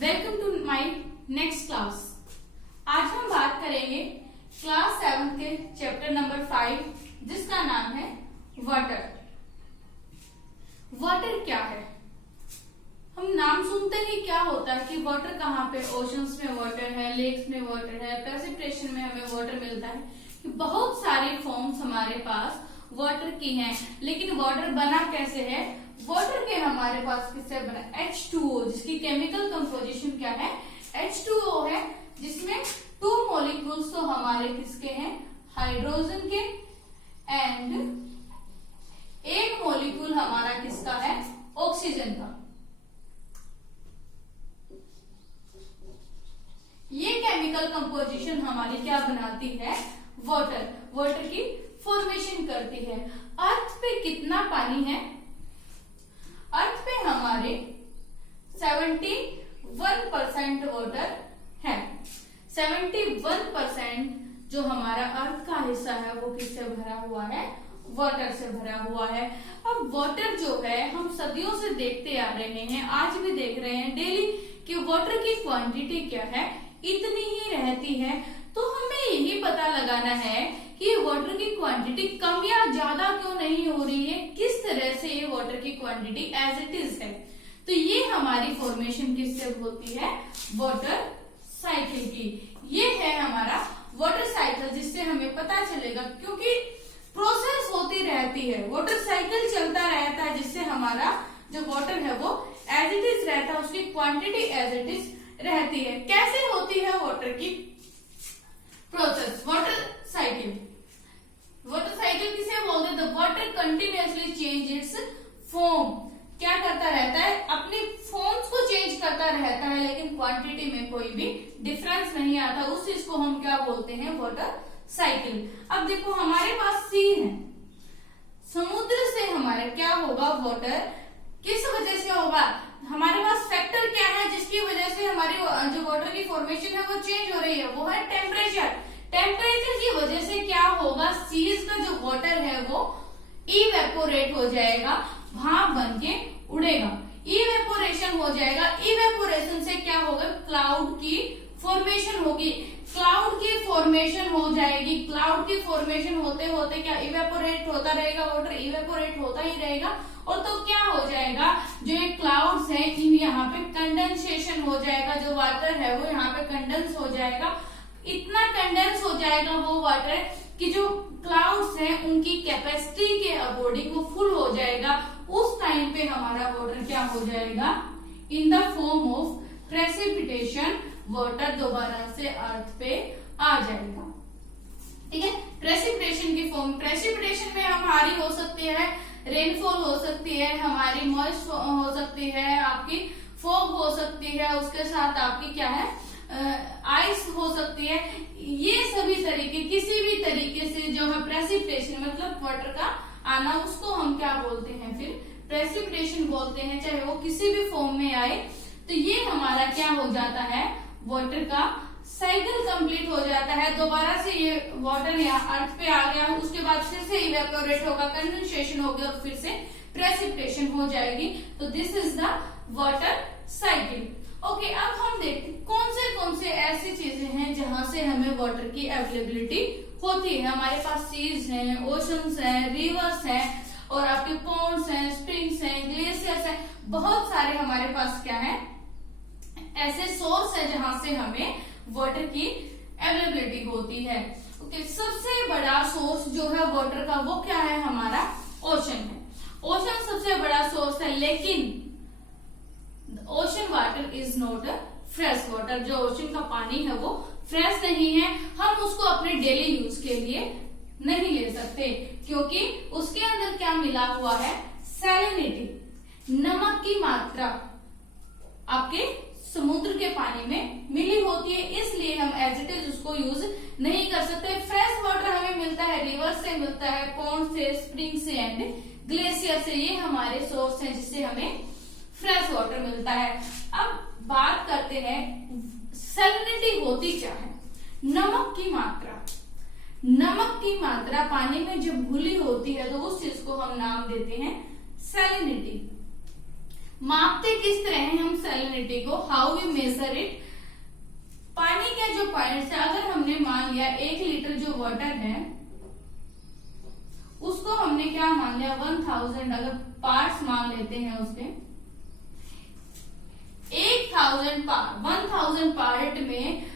Welcome to my next class. आज हम बात करेंगे क्लास 7 के चैप्टर नंबर 5 जिसका नाम है वाटर। वाटर क्या है? हम नाम सुनते ही क्या होता है कि वाटर कहाँ पे, ओशंस में वाटर है, लेक्स में वाटर है, प्रेसिपिटेशन में हमें वाटर मिलता है। कि बहुत सारी फॉर्म्स हमारे पास वाटर की हैं, लेकिन वाटर बना कैसे है? वाटर के हमारे पास किससे बना? H2O, जिसकी केमिकल कंपोजिशन क्या है? H2O है, जिसमें 2 मॉलिक्यूल्स तो हमारे किसके हैं? हाइड्रोजन के, एंड 1 मॉलिक्यूल हमारा किसका है? ऑक्सीजन का। ये केमिकल कंपोजिशन हमारी क्या बनाती है? वाटर। वाटर की फॉर्मेशन करती है। अर्थ पे कितना पानी है? अर्थ पे हमारे 71% वाटर है। 71% जो हमारा अर्थ का हिस्सा है वो किससे भरा हुआ है? वाटर से भरा हुआ है। अब वाटर जो है हम सदियों से देखते आ रहे हैं, आज भी देख रहे हैं डेली कि वाटर की क्वांटिटी क्या है? इतनी ही रहती है। तो हमें यही पता लगाना है कि वाटर की क्वांटिटी कम या ज्यादा क्यों नहीं हो रही है, किस तरह से ये वाटर की क्वांटिटी एज इट इज है। तो ये हमारी फॉर्मेशन किससे होती है? वाटर साइकिल की। ये है हमारा वाटर साइकिल, जिससे हमें पता चलेगा, क्योंकि प्रोसेस होती रहती है, वाटर साइकिल चलता रहता है, जिससे हमारा जो वाटर है वो एज इट इज रहता है, उसकी क्वांटिटी एज इट इज रहती है। कैसे होती है वाटर की process? Water cycle. Water cycle किसे बोलते हैं? The water continuously change it's form. क्या करता रहता है? अपनी फॉर्म्स को चेंज करता रहता है, लेकिन क्वांटिटी में कोई भी डिफरेंस नहीं आता। उस चीज को हम क्या बोलते हैं? Water cycle. अब देखो हमारे पास सी है, समुद्र से हमारे क्या होगा? वाटर किस वजह से होगा? हमारे पास फैक्टर क्या है जिसकी वजह से हमारी जो वाटर की फॉर्मेशन है वो चेंज हो रही है? वो है टेम्परेचर। टेम्परेचर की वजह से क्या होगा? सीज का जो वाटर है वो इवेपोरेट हो जाएगा, भाप बन के उड़ेगा, इवेपोरेशन हो जाएगा। इवेपोरेशन से क्या होगा? क्लाउड की फॉर्मेशन होगी। क्लाउड की फॉर्मेशन हो जाएगी। क्लाउड की फॉर्मेशन होते होते क्या इवेपोरेट होता रहेगा? वाटर इवेपोरेट होता ही रहेगा। और तो क्या हो जाएगा? जो ये क्लाउड्स हैं इन यहाँ पे कंडेंसेशन हो जाएगा। जो वाटर है वो यहाँ पे कंडेंस हो जाएगा। इतना कंडेंस हो जाएगा वो वाटर कि जो क्लाउड्स हैं उनकी कैपेसिटी के अकॉर्डिंग वो फुल हो जाएगा। उस टाइम पे हमारा वाटर क्या हो जाएगा? In the form of precipitation water दोबारा से अर्थ पे आ जाएगा। ठीक है, प्रेसिपिटेशन की फॉर्म। प्रेसिपिटेशन में हमारी हो सकती है रेनफॉल, हो सकती है हमारी मॉइस्ट हो सकती है, आपकी फॉग हो सकती है, उसके साथ आपकी क्या है? आइस हो सकती है। ये सभी तरीके, किसी भी तरीके से जो है प्रेसिपिटेशन मतलब वाटर का आना, उसको हम क्या बोलते हैं? फिर प्रेसिपिटेशन बोलते हैं, चाहे वो किसी भी फॉर्म में आए। तो ये हमारा क्या हो जाता है? वाटर का साइकिल कंप्लीट हो जाता है। दोबारा से ये वाटर यहाँ अर्थ पे आ गया, उसके बाद फिर से इवेपोरेट होगा, कंडेंसेशन होगा और फिर से प्रेसिपिटेशन हो जाएगी। तो this is the water cycle. Okay, अब हम देखते हैं कौन से ऐसी चीजें हैं जहां से हमें वाटर की अवेलेबिलिटी होती है। हमारे पास सीज हैं, ओशंस हैं, रिवर्स हैं, और आपके पॉन्ड्स हैं, स्प्रिंग्स हैं, ग्लेशियर्स हैं। बहुत सारे हमारे पास क्या है? ऐसे सोर्स है जहां से हमें वाटर की अवेलेबिलिटी होती है। ओके, सबसे बड़ा सोर्स जो है वाटर का वो क्या है? हमारा ओशन है। ओशन सबसे बड़ा सोर्स है, लेकिन ocean water is not a fresh water. जो ओशन का पानी है वो फ्रेश नहीं है। हम उसको अपने डेली यूज के लिए नहीं ले सकते, क्योंकि उसके अंदर क्या मिला हुआ है? सैलिनिटी, नमक की मात्रा आपके समुद्र के पानी में मिली होती है, इसलिए हम एज इट इज उसको यूज नहीं कर सकते। फ्रेश वाटर हमें मिलता है रिवर से, मिलता है पॉन्ड से, स्प्रिंग से एंड ग्लेशियर से। ये हमारे सोर्स हैं जिससे हमें फ्रेश वाटर मिलता है। अब बात करते हैं सैलिनिटी होती क्या है? नमक की मात्रा। नमक की मात्रा पानी में जब घुली होती है तो उस चीज को हम नाम देते हैं सैलिनिटी। मापते किस तरह हैं हम सैलिनिटी को, हाउ वी मेजर इट। पानी के जो पॉइंट्स है, अगर हमने मान लिया 1 लीटर जो वाटर है उसको हमने क्या मान लिया 1000, अगर पार्ट्स मान लेते हैं उसके 1000 पार्ट में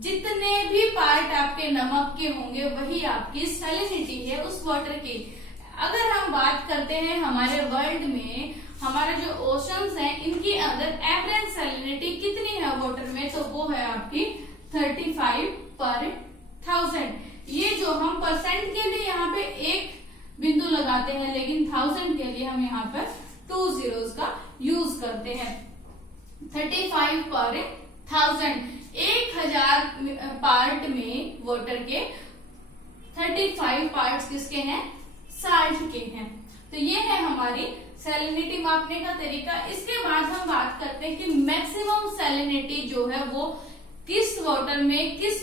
जितने भी पार्ट आपके नमक के होंगे वही आपकी सैलिनिटी है उस वाटर की। अगर हम बात करते हैं हमारे वर्ल्ड में हमारा जो ओशंस हैं इनके अंदर एवरेज सैलिनिटी कितनी है वाटर में, तो वो है आपकी 35/1000। ये जो हम परसेंट के लिए यहाँ पे एक बिंदु लगाते हैं, लेकिन 1000 के लिए हम यहाँ पर 2 zeros का यूज करते हैं। 35/1000, 1000 पार्ट में वाटर के 35 पार्ट्स किसके हैं, साल्ट के हैं। तो ये है हमारी सैलिनिटी मापने का तरीका। इसके बाद हम बात करते हैं कि मैक्सिमम सैलिनिटी जो है वो किस वाटर में किस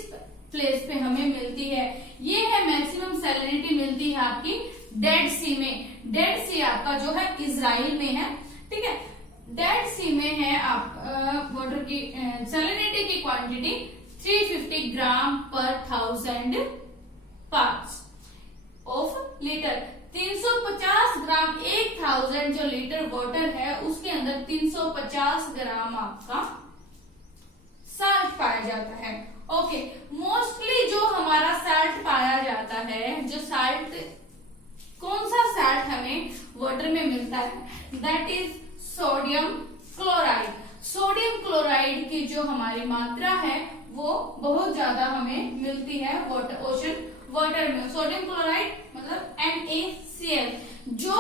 प्लेस पे हमें मिलती है। ये है मैक्सिमम सैलिनिटी मिलती है आपकी डेड सी में। डेड सी आपका जो है इजराइल में है, ठीक है। डेड सी में है आप वाटर की सैलिनिटी की क्वांटिटी 350 ग्राम पर 1000 पार्ट्स ऑफ लीटर। 350 ग्राम 1000 जो लीटर वाटर है उसके अंदर 350 ग्राम आपका साल्ट पाया जाता है। ओके, मोस्टली जो हमारा साल्ट पाया जाता है, जो साल्ट कौन सा साल्ट हमें वाटर में मिलता है, that is sodium chloride. Sodium chloride की जो हमारी मात्रा है वो बहुत ज्यादा हमें मिलती है वाटर ओशन वाटर में। सोडियम क्लोराइड मतलब NaCl। जो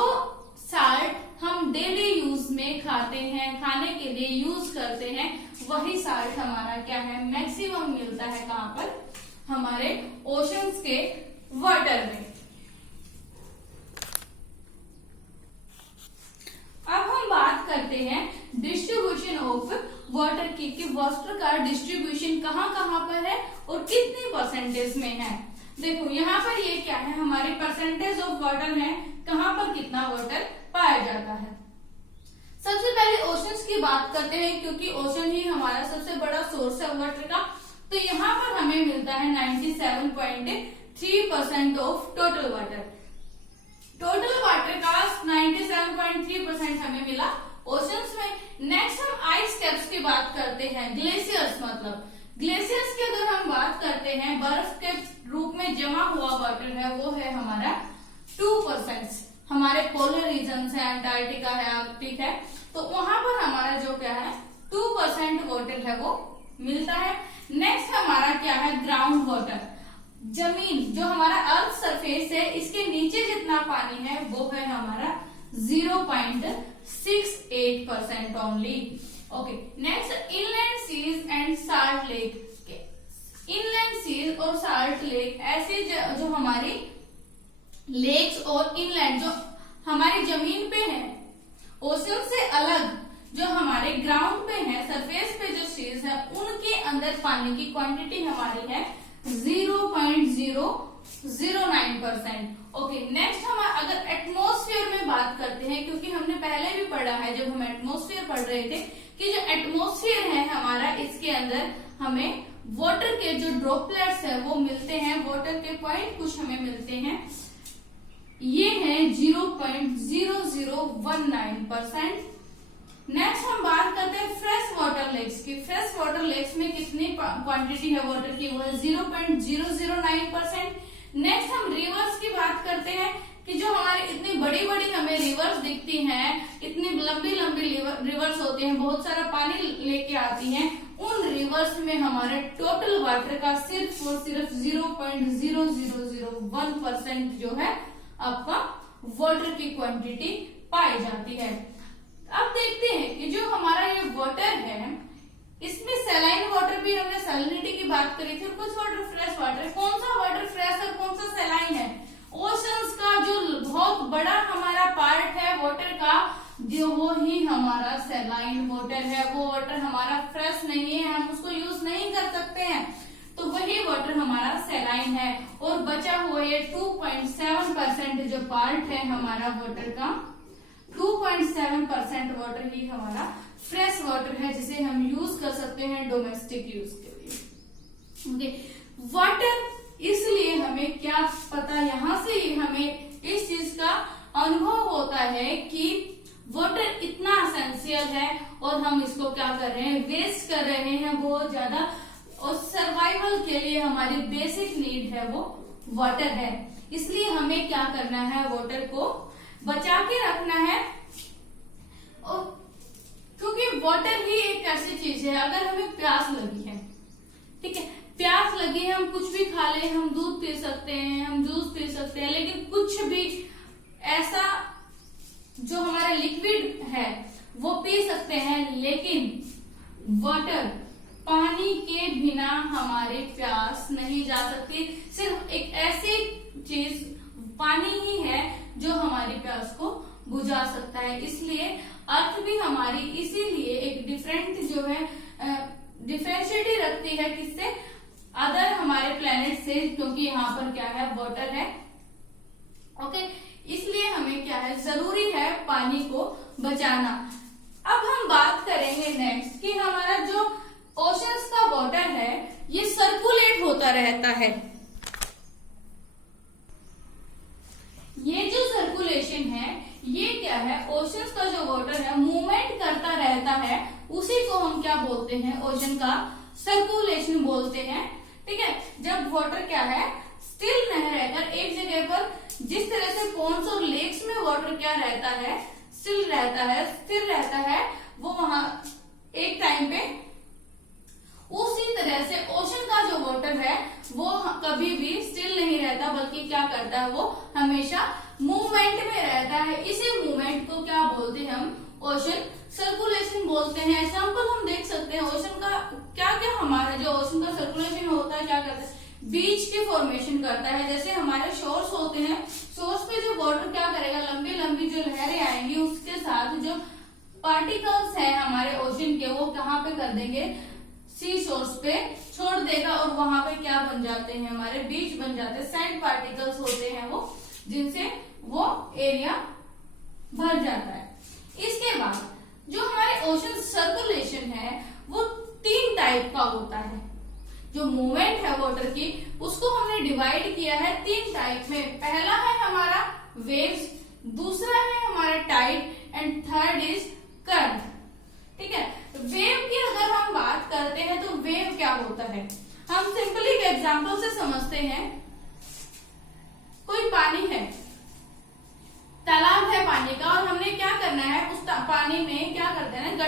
साल्ट हम डेली यूज में खाते हैं, खाने के लिए यूज करते हैं, वही साल्ट हमारा क्या है मैक्सिमम मिलता है कहाँ पर, हमारे ओशंस के वाटर में। अब हम बात करते हैं डिस्ट्रीब्यूशन ऑफ वाटर की, कि वाटर का डिस्ट्रीब्यूशन कहाँ कहाँ पर है और कितनी परसेंटेज में है। देखो यहाँ पर ये क्या है, हमारी परसेंटेज ऑफ वाटर है, कहाँ पर कितना वाटर पाया जाता है। सबसे पहले ओशंस की बात करते हैं, क्योंकि ओशन ही हमारा सबसे बड़ा सोर्स है वाटर का। तो यहाँ पर हमें मिलता है 97.3% of total water. Total water का 97.3% हमें मिला ओशंस में। नेक्स्ट हम आइस कैप्स की बात करते हैं, ग्लेशियर्स मतलब ग्लेशियर्स की अगर हम बात करते हैं, बर्फ के रूप में जमा हुआ वाटर है वो है हमारा 2%। हमारे पोलर रीजन है, अंटार्कटिका है, आर्कटिक है, तो वहां पर हमारा जो क्या है 2% वाटर है वो मिलता है। नेक्स्ट हमारा क्या है ग्राउंड वाटर, जमीन जो हमारा अर्थ सरफेस है इसके नीचे जितना पानी है वो है हमारा 0.68% only. Okay, next inland seas and salt lake. Inland seas और साल्ट लेक ऐसे जो हमारी लेक्स और इनलैंड जो हमारी जमीन पे है, ओशन से अलग जो हमारे ग्राउंड पे है, सरफेस पे जो सीज है, उनके अंदर पानी की क्वांटिटी हमारी है 0.009%। ओके, नेक्स्ट हम अगर एटमॉस्फेयर में बात करते हैं, क्योंकि हमने पहले भी पढ़ा है जब हम एटमॉस्फेयर पढ़ रहे थे कि जो एटमॉस्फेयर है हमारा, इसके अंदर हमें वाटर के जो ड्रॉपलेट्स है वो मिलते हैं, वाटर के पॉइंट कुछ हमें मिलते हैं, ये है 0.0019%। नेक्स्ट हम बात करते हैं फ्रेश वाटर लेक्स की। फ्रेश वाटर लेक्स में कितनी क्वांटिटी है वाटर की, वो है 0.009%। नेक्स्ट हम रिवर्स की बात करते हैं कि जो हमारी इतनी बड़ी बड़ी हमें रिवर्स दिखती हैं, इतनी लंबी लंबी रिवर्स होती हैं, बहुत सारा पानी लेके आती हैं, उन रिवर्स में हमारे टोटल वाटर का सिर्फ और सिर्फ 0.0001% जो है आपका वाटर की क्वांटिटी पाई जाती है। अब देखते हैं कि जो हमारा ये वाटर है इसमें सैलाइन वाटर भी, हमने सैलिनिटी की बात करी थी, कुछ वाटर फ्रेश वाटर। कौन सा वाटर फ्रेश और कौन सा सैलाइन है? ओशंस का जो बहुत बड़ा हमारा पार्ट है वाटर का, जो वो ही हमारा सैलाइन वाटर है। वो वाटर हमारा फ्रेश नहीं है, हम उसको यूज नहीं कर सकते हैं, तो वही वाटर हमारा सैलाइन है। और बचा हुआ ये 2.7% जो पार्ट है हमारा वाटर का, 2.7% वाटर ही हमारा फ्रेश वाटर है, जिसे हम यूज कर सकते हैं डोमेस्टिक यूज के लिए। वाटर इसलिए हमें क्या पता, यहाँ से हमें इस चीज का अनुभव होता है कि वाटर इतना एसेंशियल है और हम इसको क्या कर रहे हैं, वेस्ट कर रहे हैं बहुत ज्यादा। और सर्वाइवल के लिए हमारी बेसिक नीड है वो वाटर है, इसलिए हमें क्या करना है, वाटर को बचा के रखना है। और क्योंकि वाटर ही एक ऐसी चीज है, अगर हमें प्यास लगी है, ठीक है, प्यास लगी है, हम कुछ भी खा ले, हम दूध पी सकते हैं, हम जूस पी सकते हैं, लेकिन कुछ भी ऐसा जो हमारा लिक्विड है वो पी सकते हैं, लेकिन वाटर, पानी के बिना हमारे प्यास नहीं जा सकती। सिर्फ एक ऐसी चीज पानी ही है जो हमारी प्यास को बुझा सकता है। इसलिए अर्थ भी हमारी इसीलिए एक डिफरेंट जो है डिफरेंशिएटी रखती है किससे, अदर हमारे प्लेनेट से, क्योंकि यहाँ पर क्या है, वाटर है। ओके, इसलिए हमें क्या है, जरूरी है पानी को बचाना। अब हम बात करेंगे नेक्स्ट कि हमारा जो ओशंस का वाटर है ये सर्कुलेट होता रहता है। ये जो सर्कुलेशन है ये क्या है, ओशंस का जो वाटर है मूवमेंट करता रहता है, उसी को हम क्या बोलते हैं, ओशन का सर्कुलेशन बोलते हैं। ठीक है, जब वाटर क्या है, स्टिल नहीं रहकर एक जगह पर, जिस तरह से पॉन्ड्स और लेक्स में वाटर क्या रहता है, स्टिल रहता है, स्थिर रहता है, वो वहां एक टाइम पे, उसी तरह से ओशन का जो वाटर है वो कभी भी स्टिल नहीं रहता, बल्कि क्या करता है, वो हमेशा मूवमेंट में रहता है। इसी मूवमेंट को क्या बोलते हैं हम, ओशन सर्कुलेशन बोलते हैं। एग्जाम्पल हम देख सकते हैं ओशन का, क्या क्या हमारा जो ओशन का सर्कुलेशन होता है क्या करता है, बीच की फॉर्मेशन करता है। जैसे हमारे शोर्स होते हैं, शोर्स पे जो वाटर क्या करेगा, लंबी लंबी जो लहरें आएंगी, उसके साथ जो पार्टिकल्स है हमारे ओशन के, वो कहाँ पे कर देंगे, सी शोर्स पे छोड़ देगा, और वहां पे क्या बन जाते हैं, हमारे बीच बन जाते हैं, सैंड पार्टिकल्स होते हैं वो, जिनसे वो एरिया भर जाता है। इसके बाद जो हमारे ओशन सर्कुलेशन है वो 3 टाइप का होता है। जो मूवमेंट है वाटर की, उसको हमने डिवाइड किया है 3 टाइप में। पहला है हमारा वेव्स, दूसरा है हमारा tide, and third is current. ठीक है, वेव की अगर हम बात करते हैं तो वेव क्या होता है, हम सिंपली एक एग्जांपल से समझते हैं। कोई पानी है, तालाब है पानी का, और हमने क्या करना है, उस पानी में क्या करते हैं ना,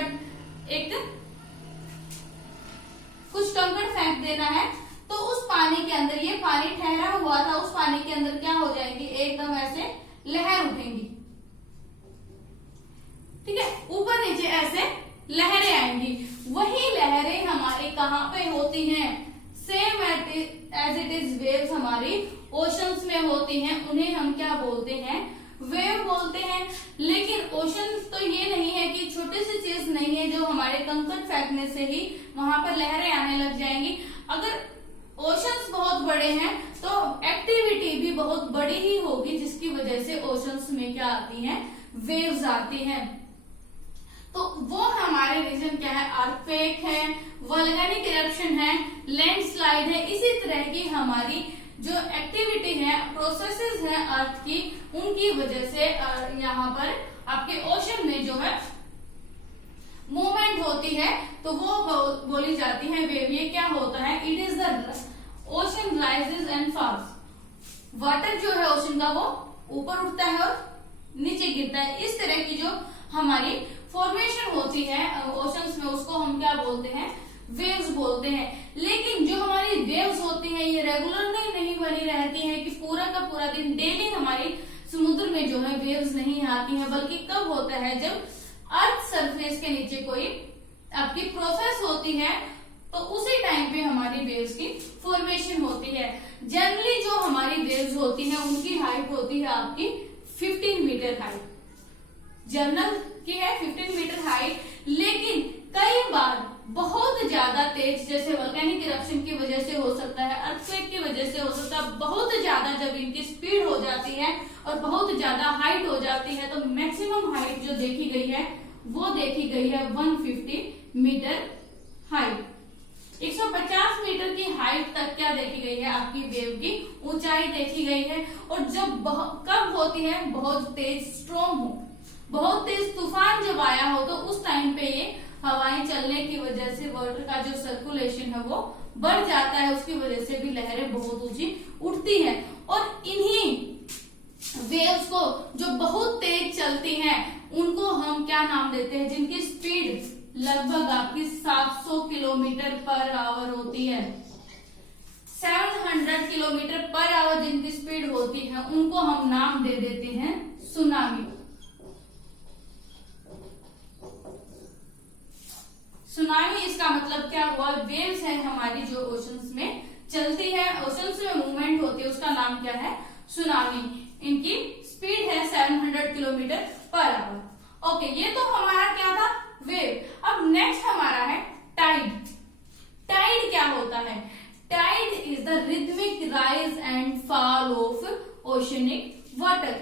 एक कुछ कंकड़ फेंक देना है, तो उस पानी के अंदर, ये पानी ठहरा हुआ था, उस पानी के अंदर क्या हो जाएंगी, एकदम ऐसे लहर उठेंगी। ठीक है, ऊपर नीचे ऐसे लहरें आएंगी। वही लहरें हमारे कहाँ पे होती हैं, same as it is waves हमारी ओशंस में होती हैं। उन्हें हम क्या बोलते हैं, वेव बोलते हैं। लेकिन ओशन तो ये नहीं है कि छोटी सी चीज नहीं है जो हमारे कंकड़ फेंकने से ही वहां पर लहरें आने लग जाएंगी। अगर ओशंस बहुत बड़े हैं तो एक्टिविटी भी बहुत बड़ी ही होगी, जिसकी वजह से ओशंस में क्या आती हैं, वेव्स आती हैं। तो वो हमारे रीजन क्या है, अर्थक्वेक है, वोल्केनिक इरप्शन है, लैंडस्लाइड है। इसी तरह की हमारी जो एक्टिविटी है, प्रोसेसेस है अर्थ की, उनकी वजह से यहाँ पर आपके ओशन में जो है मूवमेंट होती है, तो वो बोली जाती है वेव। ये क्या होता है, it is the ocean rises and falls. Water जो है ओशन का वो ऊपर उठता है और नीचे गिरता है। इस तरह की जो हमारी फॉर्मेशन होती है ओशंस में, उसको हम क्या बोलते हैं, वेव्स बोलते हैं। लेकिन जो हमारी वेव्स होती हैं ये रेगुलरली नहीं बनी रहती हैं कि पूरा का पूरा दिन डेली हमारी समुद्र में जो है वेव्स नहीं आती हैं, बल्कि कब होता है, जब अर्थ सरफेस के नीचे कोई आपकी प्रोसेस होती है, तो उसी टाइम पे हमारी वेव्स की फॉर्मेशन होती है। जनरली जो हमारी वेव्स होती है उनकी हाइट होती है आपकी 15 मीटर हाइट, जनरल की है 15 मीटर हाइट। लेकिन कई बार बहुत ज्यादा तेज, जैसे वोल्केनिक इरप्शन की वजह से हो सकता है, अर्थक्वेक की वजह से हो सकता है, बहुत ज्यादा जब इनकी स्पीड हो जाती है और बहुत ज्यादा हाइट हो जाती है, तो मैक्सिमम हाइट वो देखी गई है 150 मीटर हाइट। 150 मीटर की हाइट तक क्या देखी गई है, आपकी वेव की ऊंचाई देखी गई है। और जब कब होती है, बहुत तेज स्ट्रॉन्ग हो, बहुत तेज तूफान जब आया हो, तो उस टाइम पे ये हवाएं चलने की वजह से वाटर का जो सर्कुलेशन है वो बढ़ जाता है, उसकी वजह से भी लहरें बहुत ऊंची उठती है। और इन्हीं वेव्स को जो बहुत तेज चलती हैं उनको हम क्या नाम देते हैं, जिनकी स्पीड लगभग आपकी 700 किलोमीटर पर आवर होती है, 700 किलोमीटर पर आवर जिनकी स्पीड होती है, उनको हम नाम दे देते हैं सुनामी। सुनामी इसका मतलब क्या हुआ, वेव्स है हमारी जो ओशंस में चलती है, ओशंस में मूवमेंट होती है, उसका नाम क्या है, सुनामी। इनकी स्पीड है 700 किलोमीटर पर आवर। ओके, ये तो हमारा क्या था, वेव। अब नेक्स्ट हमारा है टाइड। टाइड क्या होता है, tide is the rhythmic rise and fall of oceanic water.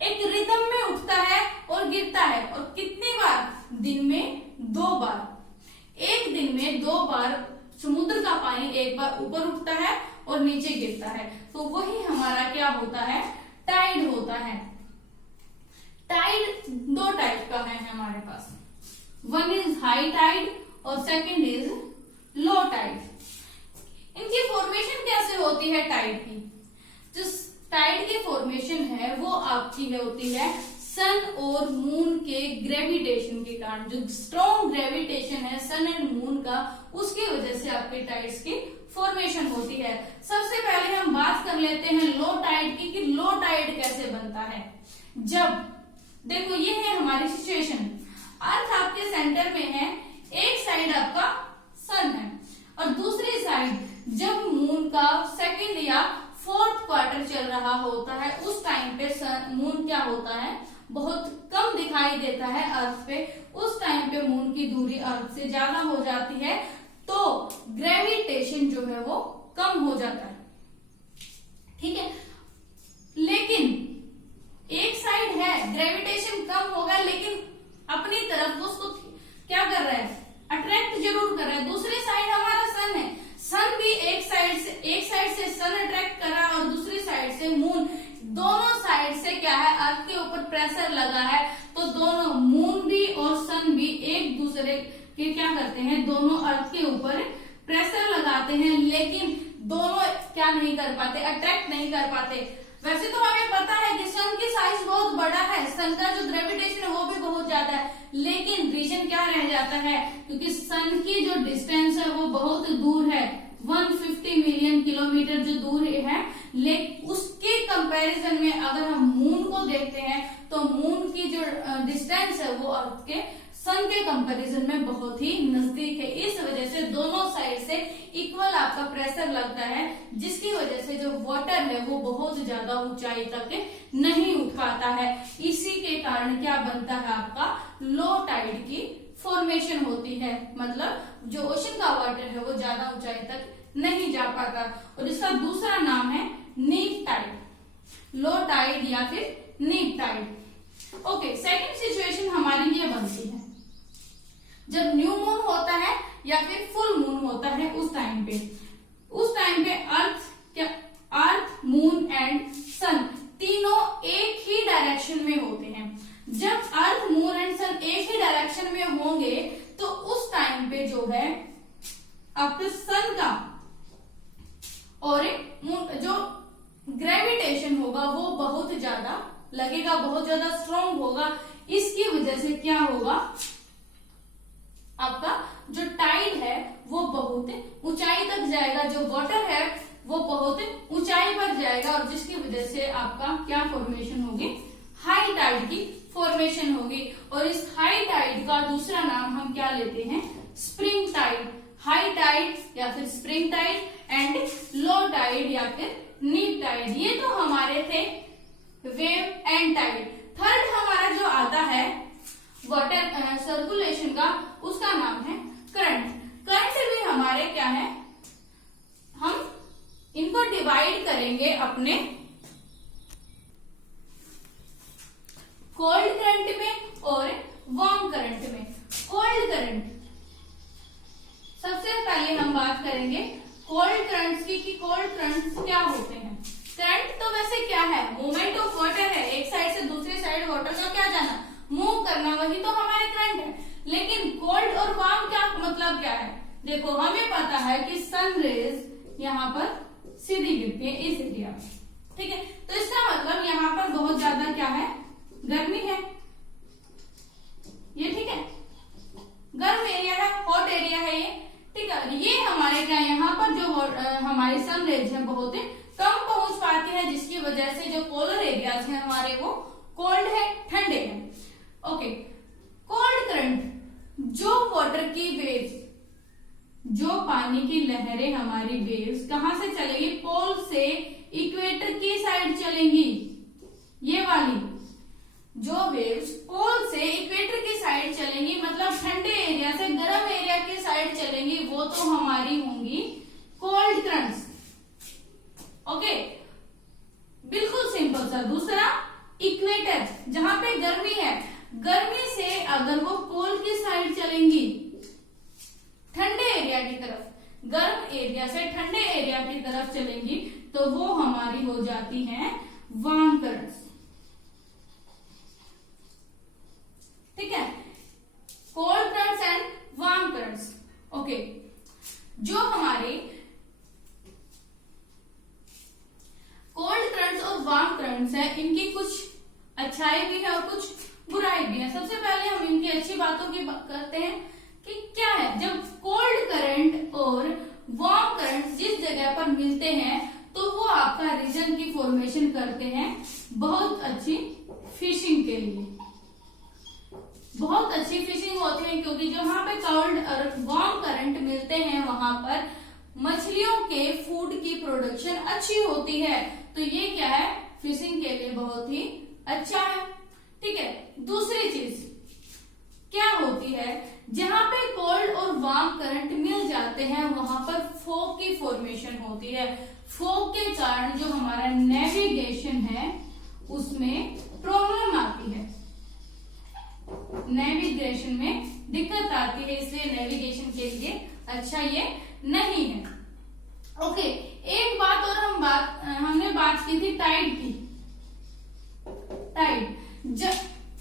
एक रिदम में उठता है और गिरता है, और कितनी बार, दिन में 2 बार। एक दिन में 2 बार समुद्र का पानी एक बार ऊपर उठता है और नीचे गिरता है, तो वही हमारा क्या होता है, टाइड होता है। टाइड 2 टाइप का है हमारे पास, वन इज हाई टाइड और सेकंड इज लो टाइड। इनकी फॉर्मेशन कैसे होती है टाइड की, जो टाइड की फॉर्मेशन है वो आपकी होती है सन और मून के ग्रेविटेशन के कारण। जो स्ट्रॉन्ग ग्रेविटेशन है सन एंड मून का, उसकी वजह से आपके टाइड्स की फॉर्मेशन होती है। सबसे पहले हम बात कर लेते हैं लो टाइड की, कि लो टाइड कैसे बनता है। जब देखो ये है हमारी सिचुएशन, अर्थ आपके सेंटर में है, एक साइड आपका सन है और दूसरी साइड जब मून का सेकंड या 4th क्वार्टर चल रहा होता है, उस टाइम पे मून क्या होता है, बहुत कम दिखाई देता है अर्थ पे। उस टाइम पे मून की दूरी अर्थ से ज्यादा हो जाती है, तो ग्रेविटेशन जो है वो कम हो जाता है, ठीक है। लेकिन एक साइड है ग्रेविटेशन कम होगा, लेकिन अपनी तरफ वो उसको क्या कर रहा है, अट्रैक्ट जरूर कर रहा है। दूसरी साइड हमारा सन है, सन भी एक साइड से सन अट्रैक्ट कर रहा है और दूसरी साइड से मून। दोनों साइड से क्या है, अर्थ के ऊपर प्रेशर लगा है, तो दोनों मून भी और सन भी एक दूसरे के क्या करते हैं, दोनों अर्थ के ऊपर प्रेशर लगाते हैं, लेकिन दोनों क्या नहीं कर पाते, अट्रैक्ट नहीं कर पाते। वैसे तो हमें पता है कि सन की साइज बहुत बड़ा है, सन का जो ग्रेविटेशन है वो भी बहुत ज्यादा है, लेकिन रीजन क्या रह जाता है, क्योंकि सन की जो डिस्टेंस है वो बहुत दूर है, 150 मिलियन किलोमीटर जो दूर है। लेकिन उसके कंपैरिजन में अगर हम मून को देखते हैं, तो मून की जो डिस्टेंस है वो अर्थ के सन के कंपैरिजन में बहुत ही नजदीक है। इस वजह से दोनों साइड से इक्वल आपका प्रेशर लगता है, जिसकी वजह से जो वाटर है वो बहुत ज्यादा ऊंचाई तक नहीं उठ पाता है। इसी के कारण क्या बनता है, आपका लो टाइड की फॉर्मेशन होती है, मतलब जो ओशन का वाटर है वो ज्यादा ऊंचाई तक नहीं जा पाता। और इसका दूसरा नाम है नीप टाइड, लो टाइड या फिर नीप टाइड। ओके, सेकंड सिचुएशन हमारी ये बनती है जब न्यू मून होता है या फिर फुल मून होता है। उस टाइम पे अर्थ मून एंड सन तीनों एक ही डायरेक्शन में होते हैं। जब अर्थ मून एंड सन एक ही डायरेक्शन में होंगे, तो उस टाइम पे जो है आपके सन का और जो ग्रेविटेशन होगा वो बहुत ज्यादा लगेगा, बहुत ज्यादा स्ट्रॉन्ग होगा। इसकी वजह से क्या होगा, आपका जो टाइड है वो बहुत ऊंचाई तक जाएगा, जो वाटर है वो बहुत ऊंचाई पर जाएगा, और जिसकी वजह से आपका क्या फॉर्मेशन होगी, हाई टाइड की फॉर्मेशन होगी। और इस हाई टाइड का दूसरा नाम हम क्या लेते हैं, स्प्रिंग टाइड। हाई टाइड या फिर spring tide and low tide या फिर नीप टाइड। ये तो हमारे थे वेव एंड टाइड। थर्ड हमारा जो आता है वाटर सर्कुलेशन का, उसका नाम है करंट। करंट भी हमारे क्या है, हम इनको डिवाइड करेंगे अपने कोल्ड करंट में और वार्म करंट करंट क्या होते हैं? करंट तो वैसे क्या है? मूवमेंट ऑफ वाटर है, एक साइड से दूसरी साइड वाटर का क्या जाना, मूव करना, वही तो हमारे करंट है। लेकिन कोल्ड और वार्म क्या मतलब क्या है? देखो हमें पता है कि सन रेज यहाँ पर सीधी गिरती है इस एरिया में, ठीक है, तो इसका मतलब यहाँ पर बहुत ज्यादा क्या है, गर्मी है, ये ठीक है, गर्म एरिया है, हॉट एरिया है ये, ठीक है। ये हमारे क्या यहाँ पर जो हमारी सन रेज है बहुत ही कम पहुंच पाती है, जिसकी वजह से जो पोलर एरियाज हैं हमारे वो कोल्ड है, ठंडे हैं। ओके, कोल्ड करंट, जो वाटर की वेव्स, जो पानी की लहरें हमारी वेव्स कहां से चलेंगी, पोल से इक्वेटर की साइड चलेंगी। ये वाली जो वेव्स पोल से इक्वेटर की साइड चलेंगी, मतलब ठंडे एरिया से गर्म एरिया की साइड चलेंगी, वो तो हमारी होंगी कोल्ड करंट्स। ओके, बिल्कुल सिंपल सा। दूसरा, इक्वेटर, जहां पे गर्मी है, गर्मी से अगर वो पोल की साइड चलेंगी, ठंडे एरिया की तरफ, गर्म एरिया से ठंडे एरिया की तरफ चलेंगी, तो वो हमारी हो जाती हैं वार्म करंट्स, ठीक है, cold currents and warm currents. Okay, जो हमारे कोल्ड करंट्स और वार्म करंट्स है, इनकी कुछ अच्छाई भी है और कुछ बुराई भी है। सबसे पहले हम इनकी अच्छी बातों की बात करते हैं कि क्या है। जब कोल्ड करंट और वार्म करंट जिस जगह पर मिलते हैं, तो वो आपका रीजन की फॉर्मेशन करते हैं बहुत अच्छी फिशिंग के लिए, बहुत अच्छी फिशिंग होती है, क्योंकि जहां पे कोल्ड और वार्म करंट मिलते हैं वहां पर मछलियों के फूड की प्रोडक्शन अच्छी होती है, तो ये क्या है, फिशिंग के लिए बहुत ही अच्छा है, ठीक है। दूसरी चीज क्या होती है, जहां पे कोल्ड और वार्म करंट मिल जाते हैं वहां पर फॉग की फॉर्मेशन होती है। फॉग के कारण जो हमारा नेविगेशन है उसमें प्रॉब्लम आती है, नेविगेशन में दिक्कत आती है, इसलिए नेविगेशन के लिए अच्छा ये नहीं है। ओके, एक बात और हमने बात की थी टाइड की।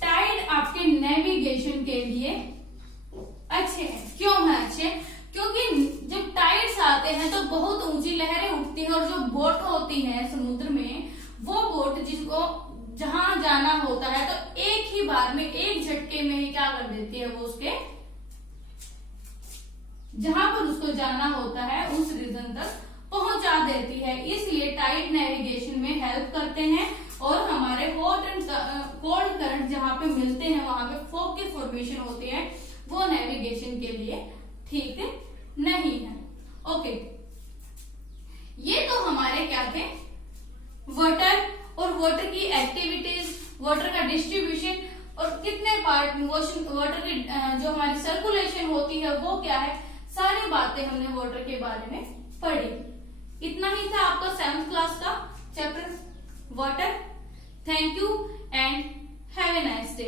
टाइड आपके नेविगेशन के लिए अच्छे हैं। क्यों है अच्छे? क्योंकि जब टाइड्स आते हैं तो बहुत ऊंची लहरें उठती हैं, और जो बोट होती है समुद्र में, वो बोट जिसको जहां जाना होता है तो एक ही बार में, एक झटके में ही क्या कर देती है, वो उसके जहां पर उसको जाना होता है उस रीजन तक पहुंचा देती है। इसलिए टाइड नेविगेशन में हेल्प करते हैं, और हमारे हॉट एंड कोल्ड करंट जहां पे मिलते हैं वहां पे फॉग की फॉर्मेशन होती है, वो नेविगेशन के लिए ठीक नहीं है। ओके, ये तो हमारे क्या थे, वाटर और वाटर की एक्टिविटीज, वाटर का डिस्ट्रीब्यूशन, और कितने पार्ट वाटर की जो हमारी सर्कुलेशन होती है वो क्या है, सारी बातें हमने वाटर के बारे में पढ़ी। इतना ही था आपका 7th क्लास का chapter water. Thank you and have a nice day.